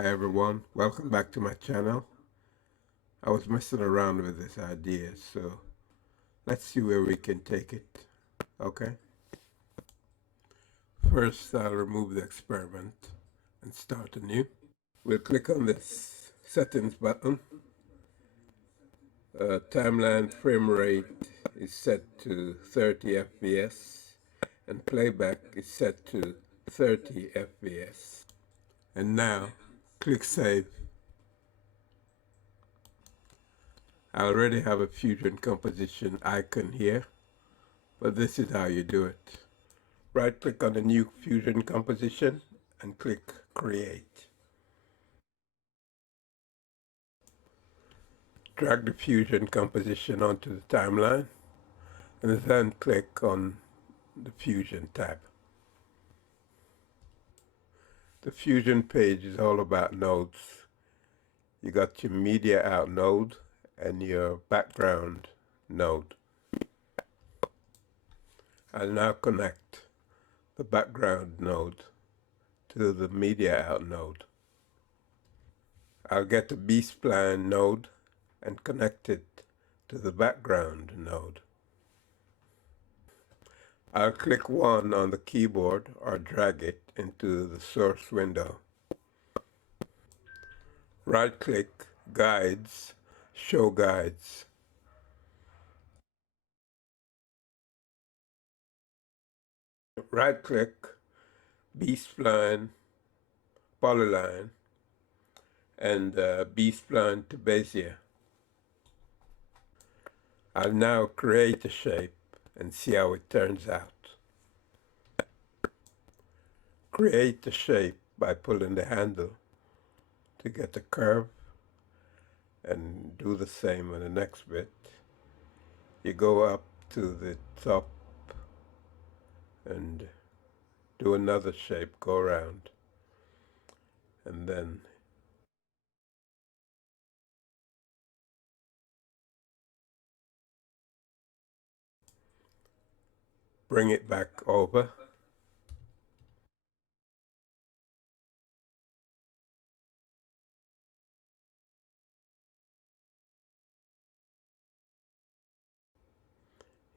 Hi everyone, welcome back to my channel. I was messing around with this idea, so let's see where we can take it. Okay. First, I'll remove the experiment and start anew. We'll click on this settings button. Timeline frame rate is set to 30 FPS and playback is set to 30 FPS. And now, click Save. I already have a Fusion composition icon here, but this is how you do it. Right click on the new Fusion composition and click Create. Drag the Fusion composition onto the timeline and then click on the Fusion tab. The Fusion page is all about nodes. You got your media out node and your background node. I'll now connect the background node to the media out node. I'll get the B-spline node and connect it to the background node. I'll click 1 on the keyboard or drag it into the source window. Right-click Guides, Show Guides. Right-click B-spline, Polyline, and B-spline to Bezier. I'll now create a shape and see how it turns out. Create the shape by pulling the handle to get a curve, and do the same on the next bit. You go up to the top and do another shape, go around, and then bring it back over.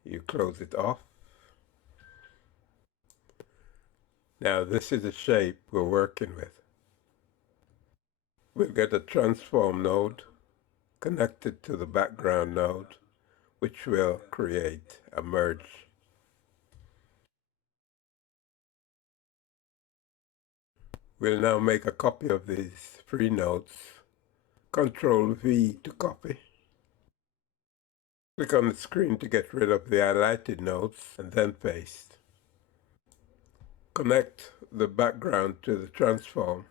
You close it off. Now this is the shape we're working with. We'll get a transform node connected to the background node, which will create a merge. We'll now make a copy of these three nodes. Control V to copy. Click on the screen to get rid of the highlighted nodes and then paste. Connect the background to the transform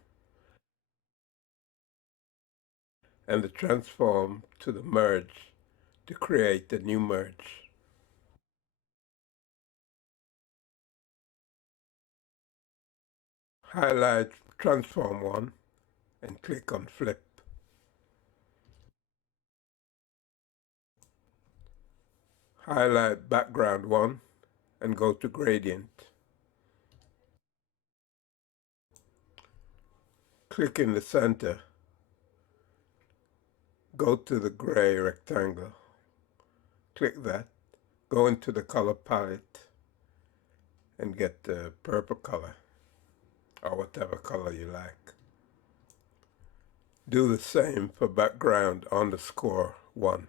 and the transform to the merge to create a new merge. Highlight transform 1 and click on flip. Highlight background 1 and go to gradient. Click in the center. Go to the gray rectangle. Click that. Go into the color palette and get the purple color or whatever color you like. Do the same for background underscore 1.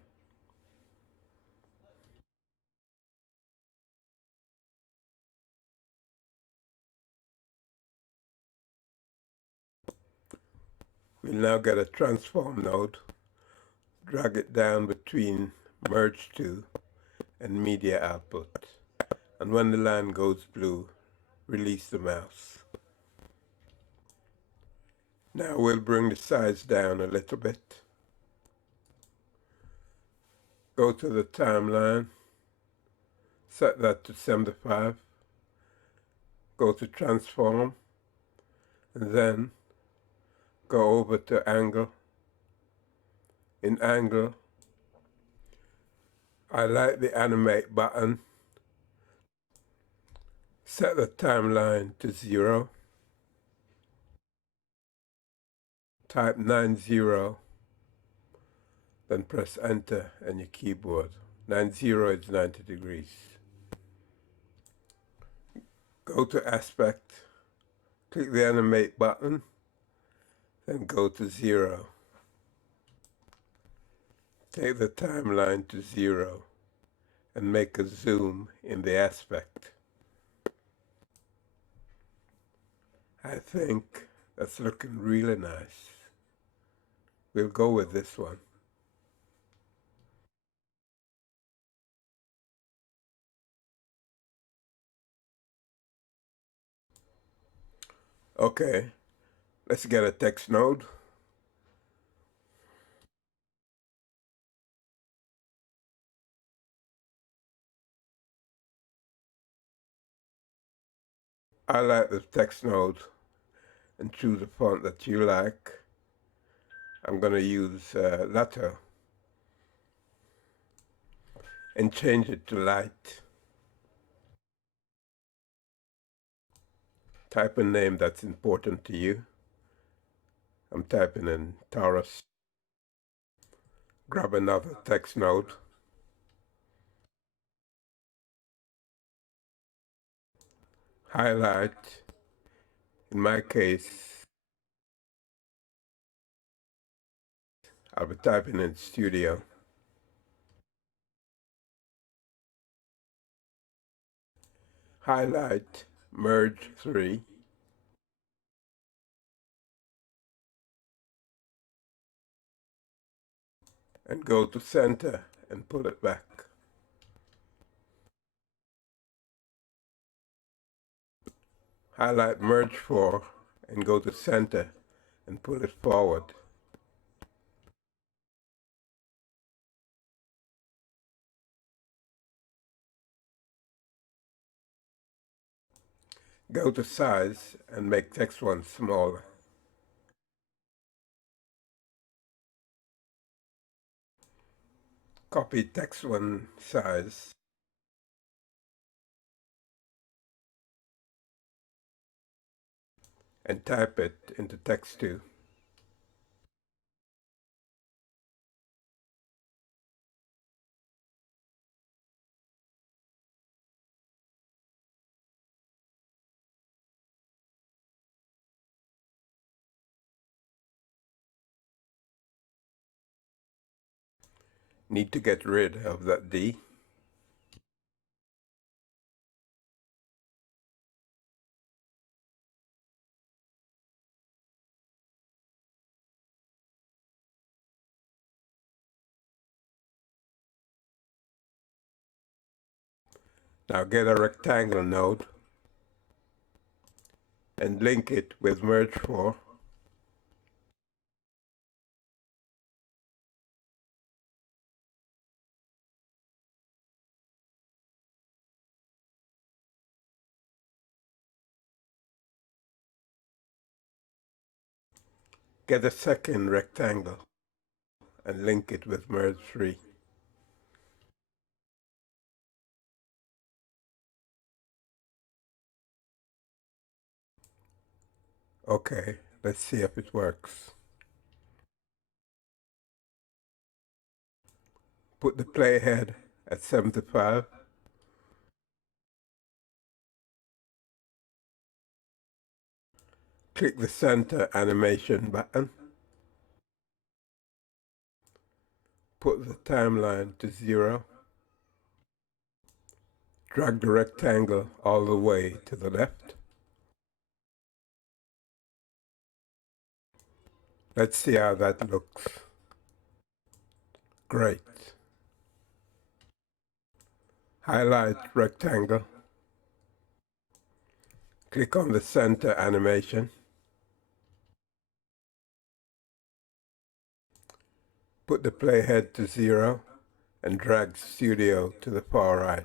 We'll now get a transform node, drag it down between merge 2 and media output, and when the line goes blue, release the mouse. Now we'll bring the size down a little bit. Go to the timeline, set that to 75, go to transform, and then go over to angle. In angle, I like the animate button. Set the timeline to 0. Type 90, then press enter on your keyboard. 90 is 90 degrees. Go to aspect, click the animate button, then go to 0. Take the timeline to 0 and make a zoom in the aspect. I think that's looking really nice. We'll go with this one. Okay, let's get a text node. Highlight the text node and choose a font that you like. I'm going to use Lato and change it to light. Type a name that's important to you. I'm typing in Taurus. Grab another text node. Highlight. In my case, I'll be typing in Studio. Highlight, merge 3. And go to center and pull it back. Highlight merge 4 and go to center and pull it forward. Go to size and make text 1 smaller. Copy text 1 size and type it into text 2. Need to get rid of that D. Now get a rectangle node and link it with merge 4. Get a second rectangle and link it with merge 3. Okay, let's see if it works. Put the playhead at 75. Click the center animation button. Put the timeline to 0. Drag the rectangle all the way to the left. Let's see how that looks. Great. Highlight rectangle. Click on the center animation. Put the playhead to 0 and drag Studio to the far right.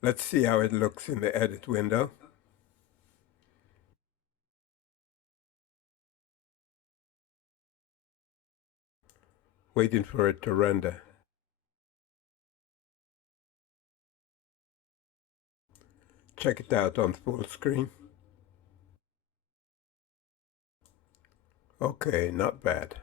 Let's see how it looks in the edit window. waiting for it to render. Check it out on full screen. Okay, not bad.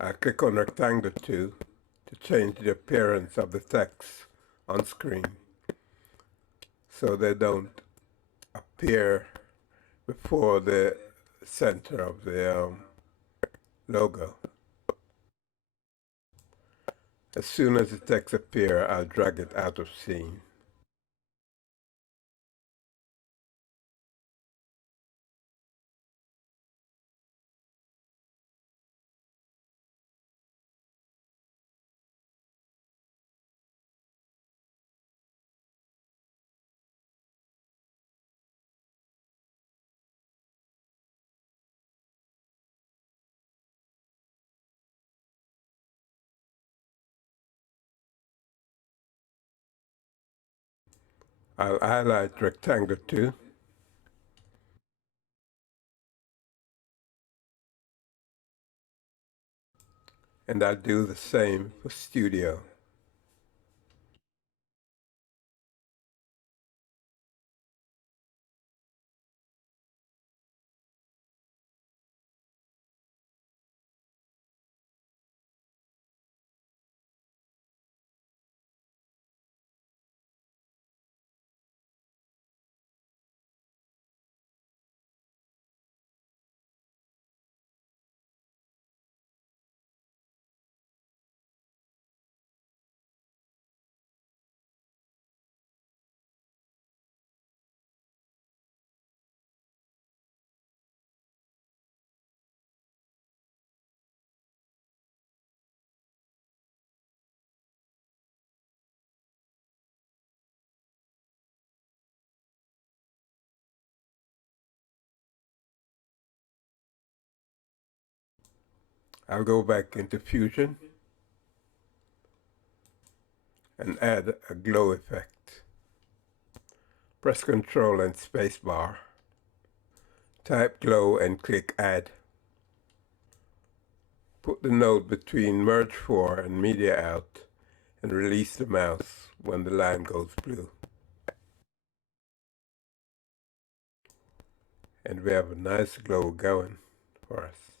I click on rectangle 2 to change the appearance of the text on screen so they don't appear before the center of the logo. As soon as the text appears, I'll drag it out of scene. I'll highlight rectangle 2 and I'll do the same for Studio. I'll go back into Fusion and add a glow effect. Press Ctrl and Spacebar. Type glow and click Add. Put the node between Merge 4 and Media Out and release the mouse when the line goes blue. And we have a nice glow going for us.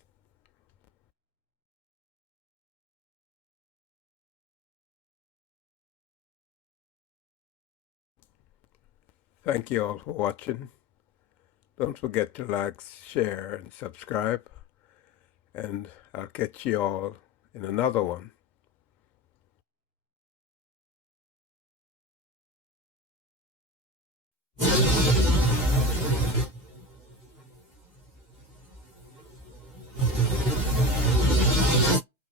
Thank you all for watching. Don't forget to like, share, and subscribe. And I'll catch you all in another one.